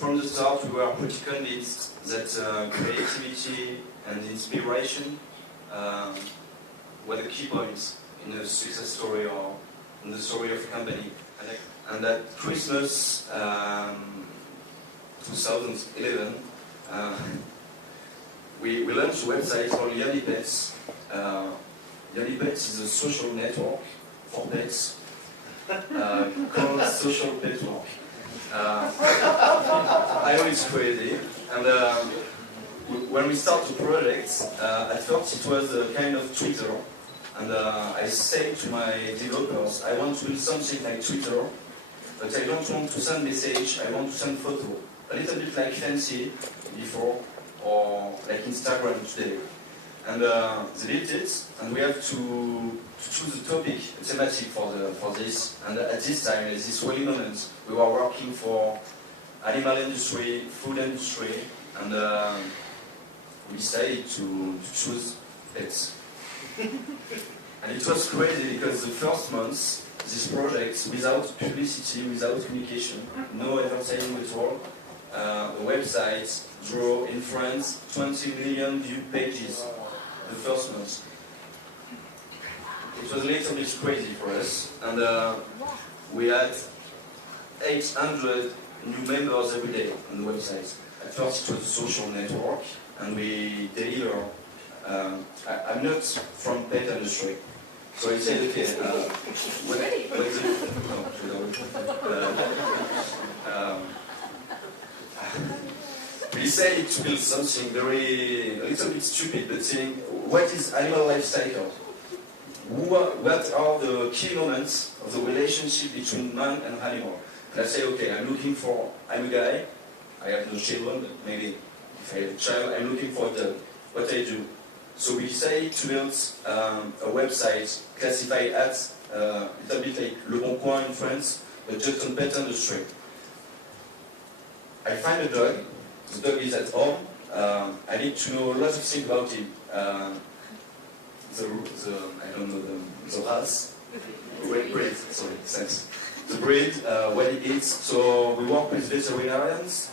from the start, we were pretty convinced that creativity and inspiration were the key points in a success story or in the story of a company. And at Christmas 2011, we launched a website called Yummypets. Yummypets is a social network for pets called Social Network. I know it's crazy. And when we start the project, at first it was a kind of Twitter. And I said to my developers, I want to do something like Twitter, but I don't want to send message, I want to send photo. A little bit like Fancy before, or like Instagram today. And they did it, and we have to choose a topic, a thematic for this. And at this time, at this early moment, we were working for animal industry, food industry, and we decided to choose pets. And it was crazy because the first month, this project, without publicity, without communication, no advertising at all, the website drew in France 20 million view pages the first month. It was a little bit crazy for us, and we had 800 new members every day on the website. At first it was a social network, and we deliver. I'm not from pet industry, so I said, okay, we decided to build something a little bit stupid, but saying, what is animal life cycle? What are the key moments of the relationship between man and animal? And I say, okay, I'm a guy, I have no children, but maybe if I have a child, I'm looking for a dog. What I do? So we decided to build a website classified as a little bit like Le Bon Coin in France, but just on pet industry. I find a dog, the dog is at home, I need to know a lot of things about him. The race, breed, sorry, thanks. The breed, what he eats. So we work with veterinarians,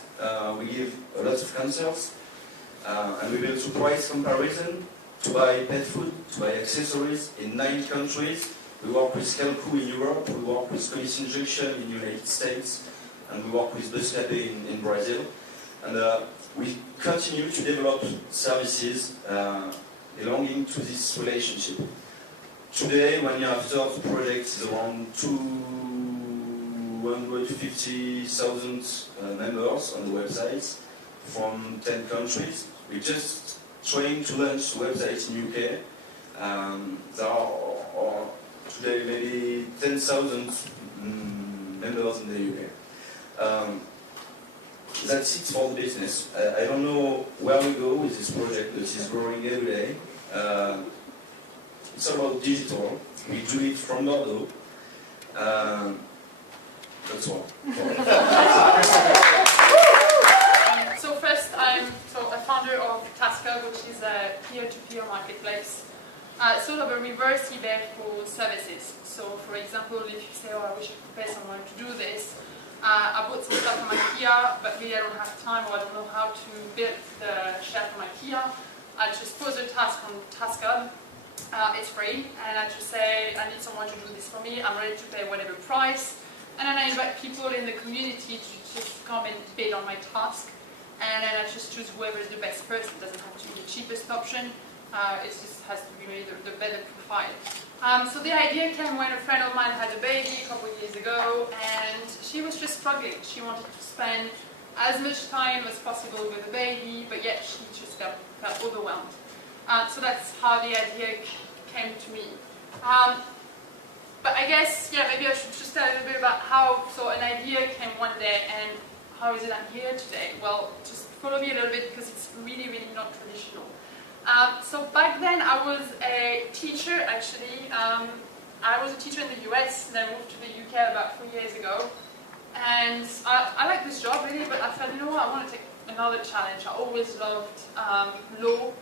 we give a lot of answers, and we build a price comparison to buy pet food, to buy accessories in 9 countries. We work with Taskhub in Europe, we work with Colis Injection in the United States, and we work with Taskhub in Brazil. And we continue to develop services belonging to this relationship. Today, 1 year after, the project is around 250,000 members on the website from 10 countries. We just trying to launch the website in UK. There are today maybe 10,000 members in the UK. That's it for the business. I don't know where we go with this project, but it's growing every day. It's about digital. We do it from Bordeaux. That's all. So first, I'm a founder of Taskhub, which is a peer-to-peer marketplace. Sort of a reverse eBay for services. So for example, if you say, oh, I wish I could pay someone to do this, I bought some stuff from IKEA, but really I don't have time or I don't know how to build the shelf from IKEA. I just post a task on Taskhub, it's free, and I just say, I need someone to do this for me, I'm ready to pay whatever price, and then I invite people in the community to just come and bid on my task, and then I just choose whoever is the best person. It doesn't have to be the cheapest option, it just has to be really the better profile. So the idea came when a friend of mine had a baby a couple of years ago, and she was just struggling. She wanted to spend as much time as possible with the baby, but yet she just felt overwhelmed. So that's how the idea came to me. But I guess, yeah, maybe I should just tell a little bit about how an idea came one day and how is it I'm here today. Well, just follow me a little bit because it's really, really not traditional. So back then I was a teacher actually. I was a teacher in the US, then I moved to the UK about 4 years ago. And I like this job really, but I thought, you know what, I want to take another challenge. I always loved law,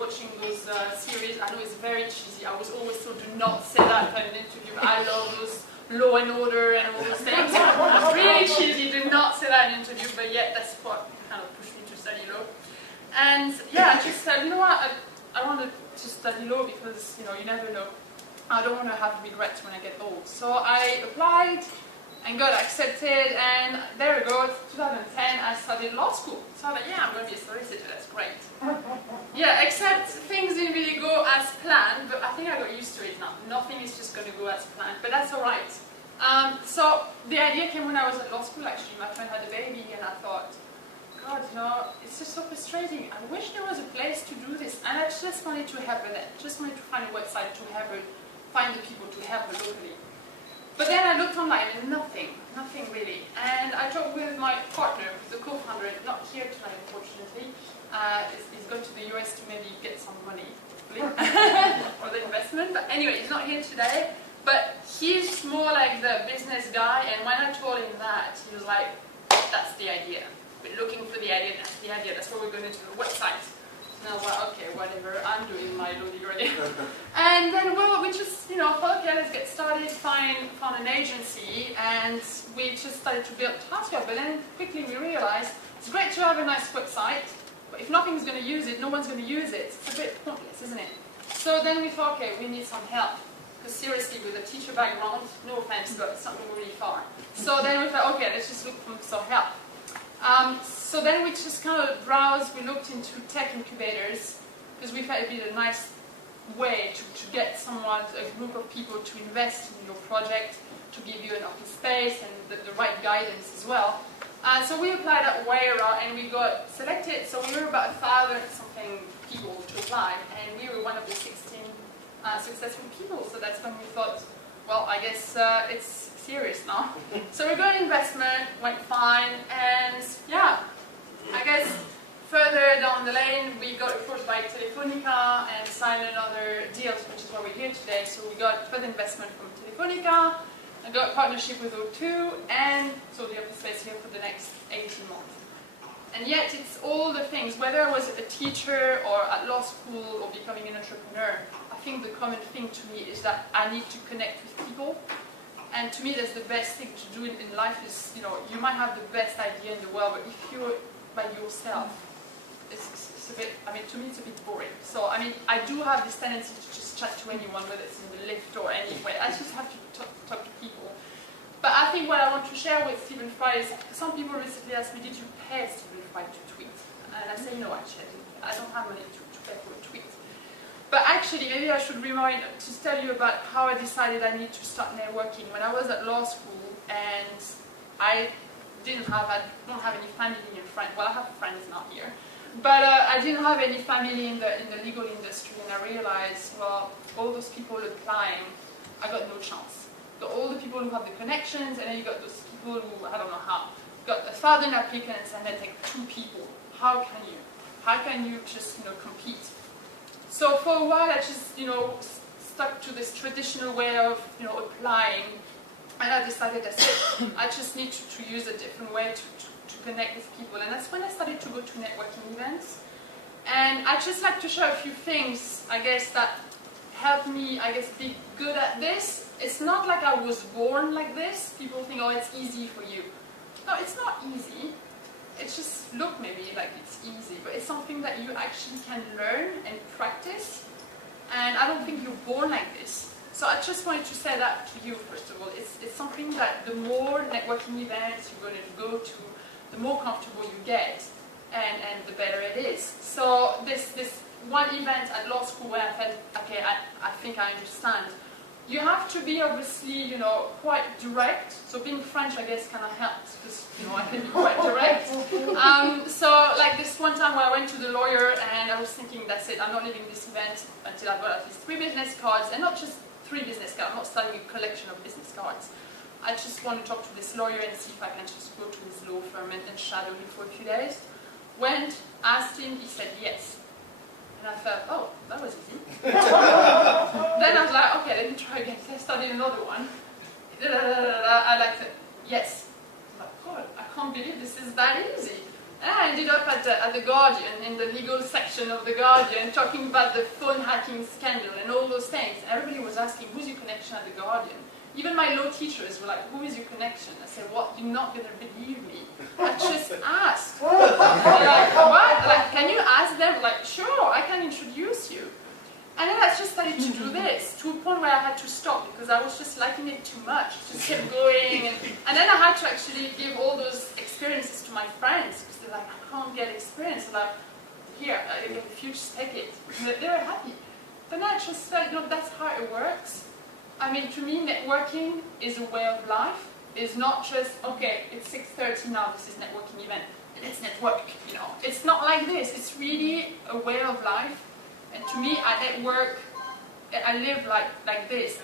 watching those series. I know it's very cheesy. I was always told do not say that in an interview, but I love those Law and Order and all those things. Really cheesy, do not say that in an interview, but yet that's what kind of pushed me to study law. And yeah, I just said, you know what, I wanted to study law because, you know, you never know. I don't want to have regrets when I get old. So I applied and got accepted, and there we go, 2010, I started law school. So I was like, yeah, I'm going to be a solicitor, that's great. Yeah, except things didn't really go as planned, but I think I got used to it now. Nothing is just going to go as planned, but that's all right. So the idea came when I was at law school, actually. My friend had a baby, and I thought, God, you know, it's just so frustrating. I wish there was a place to do this, and I just wanted to help her then. Just wanted to find a website to help her, find the people to help her locally. But then I looked online and nothing really. And I talked with my partner, the co-founder, not here tonight unfortunately. He's gone to the US to maybe get some money for the investment. But anyway, he's not here today. But he's more like the business guy, and when I told him that, he was like, that's the idea. We're looking for the idea, that's the idea, that's what we're going to do, a website. And I was like, okay, whatever, I'm doing my law degree. And then, well, we just, you know, thought, okay, let's get started, found an agency, and we just started to build Taskhub. But then quickly we realized it's great to have a nice website, but if nothing's going to use it, no one's going to use it. It's a bit pointless, isn't it? So then we thought, okay, we need some help. Because seriously, with a teacher background, no offense, but it's not going really far. So then we thought, okay, let's just look for some help. So then we just kind of browsed, we looked into tech incubators, because we thought it'd be a nice way to get someone, a group of people to invest in your project, to give you an office space and the right guidance as well. So we applied at Aurore and we got selected, so we were about 1,000 something people to apply, and we were one of the 16 successful people. So that's when we thought, well, I guess it's serious now. So we got investment, went fine, and yeah, I guess further down the lane we got approached by Telefonica and signed another deal, which is why we're here today. So we got further investment from Telefonica, and got a partnership with O2, and so the office space here for the next 18 months. And yet it's all the things, whether I was a teacher or at law school or becoming an entrepreneur, I think the common thing to me is that I need to connect with people. And to me, that's the best thing to do in life is, you know, you might have the best idea in the world, but if you're by yourself, it's a bit, I mean, to me, it's a bit boring. So, I mean, I do have this tendency to just chat to anyone, whether it's in the lift or anywhere. I just have to talk to people. But I think what I want to share with Stephen Fry is, some people recently asked me, did you pay Stephen Fry to tweet? And I say, no, actually, I don't have money to pay for a tweet. But actually, maybe I should tell you about how I decided I need to start networking. When I was at law school, and I don't have any family in France. Well, I have friends now here, but I didn't have any family in the legal industry, and I realized, well, all those people applying, I got no chance. Got all the people who have the connections, and then you got those people who, I don't know how, got 1,000 applicants, and then take 2 people. How can you just, you know, compete? So for a while, I just, you know, stuck to this traditional way of, you know, applying, and I decided I just need to use a different way to connect with people, and that's when I started to go to networking events. And I just like to share a few things, I guess, that helped me, I guess, be good at this. It's not like I was born like this. People think, oh, it's easy for you. No, it's not easy. It's just look maybe like it's easy, but it's something that you actually can learn and practice. And I don't think you're born like this. So I just wanted to say that to you, first of all. It's something that the more networking events you're going to go to, the more comfortable you get, and the better it is. So this one event at law school where I felt, okay, I think I understand. You have to be obviously, you know, quite direct. So being French, I guess, kind of helps because, you know, I can be quite direct. So like this one time where I went to the lawyer and I was thinking, that's it, I'm not leaving this event until I've got at least 3 business cards, and not just 3 business cards. I'm not starting a collection of business cards. I just want to talk to this lawyer and see if I can just go to his law firm and shadow him for a few days. Went, asked him, he said yes. And I thought, oh, that was easy. Then I was like, okay, let me try again. So I started another one. I liked it. Yes. I'm like, God, I can't believe this is that easy. And I ended up at the Guardian, in the legal section of the Guardian, talking about the phone hacking scandal and all those things. And everybody was asking, who's your connection at the Guardian? Even my law teachers were like, who is your connection? I said, what? You're not going to believe me. I just asked. They're like, what? Like, can you ask them? Like, sure, I can introduce you. And then I just started to do this, to a point where I had to stop, because I was just liking it too much. Just kept going, and then I had to actually give all those experiences to my friends, because they're like, I can't get experience. I'm like, here, I get a huge take it. And they were happy. Then I just felt, that's how it works. I mean, to me, networking is a way of life. It's not just, okay, it's 6:30 now, this is networking event, let's network, It's not like this. It's really a way of life. And to me, I network, I live like this.